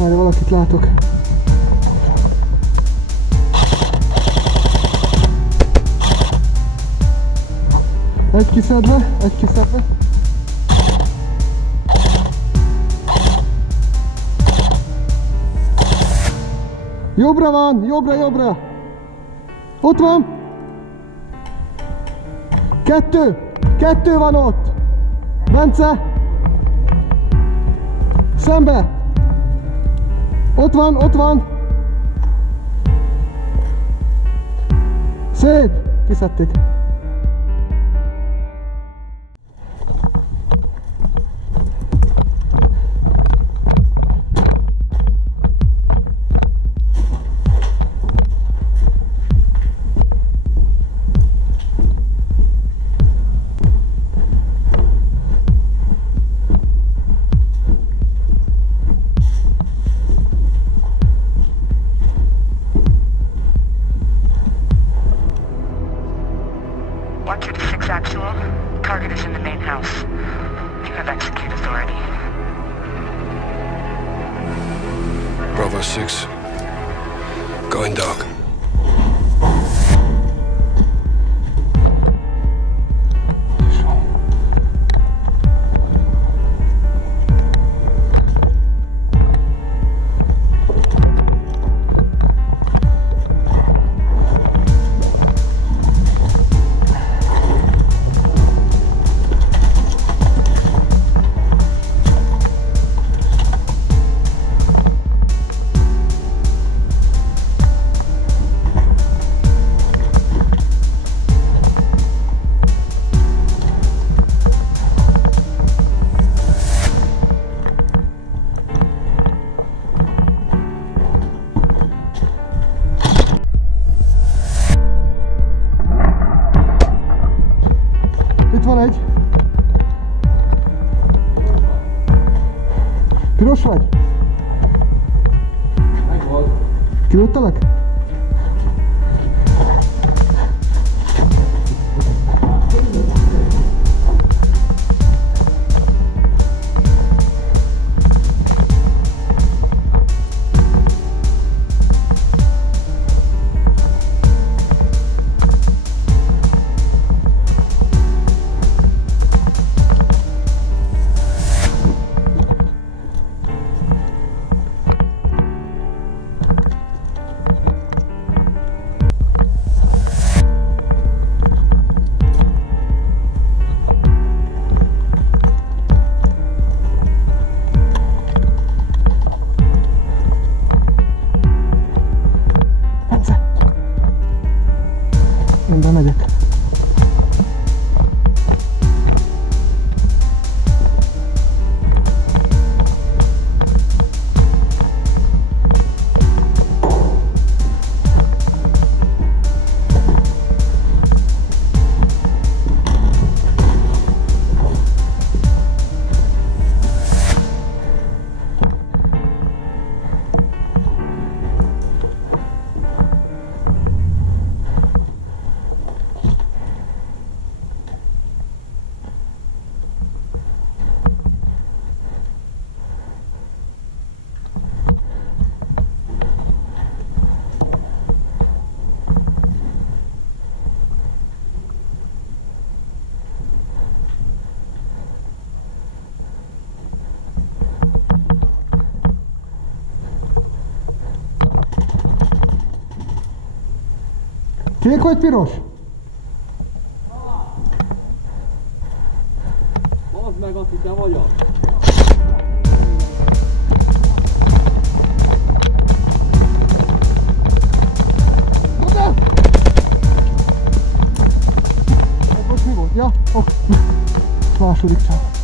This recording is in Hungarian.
Erre valakit látok. Egy kiszedve, egy kiszedve. Jobbra van, jobbra, jobbra. Ott van. Kettő van ott. Bence. Szembe. Ott van. Szép. Kiszedték. Bravo 6. Going dark. Itt van egy. Piros vagy? Megvolt. Kilőttelek? Én bemegyek. Kék vagy piros? Bazd meg, azt hiszem vagyok. Ez most mi volt? Ja, ok. Második csáp.